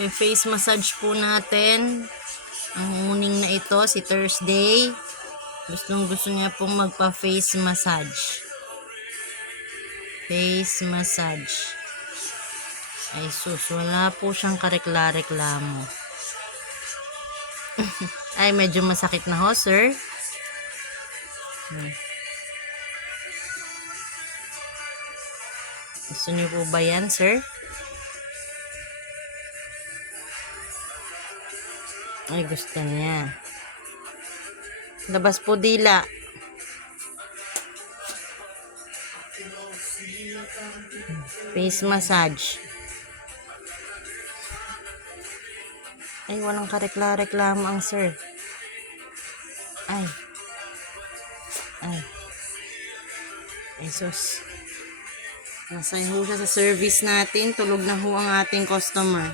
Yung face massage po natin. Ang morning na ito, si Thursday. Gustong gusto niya pong magpa-face massage. Face massage. Ay sus, wala po siyang karekla-reklamo. Ay, medyo masakit na ho, sir. Gusto niyo po ba yan, sir? Ay, gusto niya. Labas po dila. Face massage. Ay, walang karekla-reklamo ang sir. Ay. Ay. Ay, sus. Masaya ho siya sa service natin. Tulog na ho ang ating customer.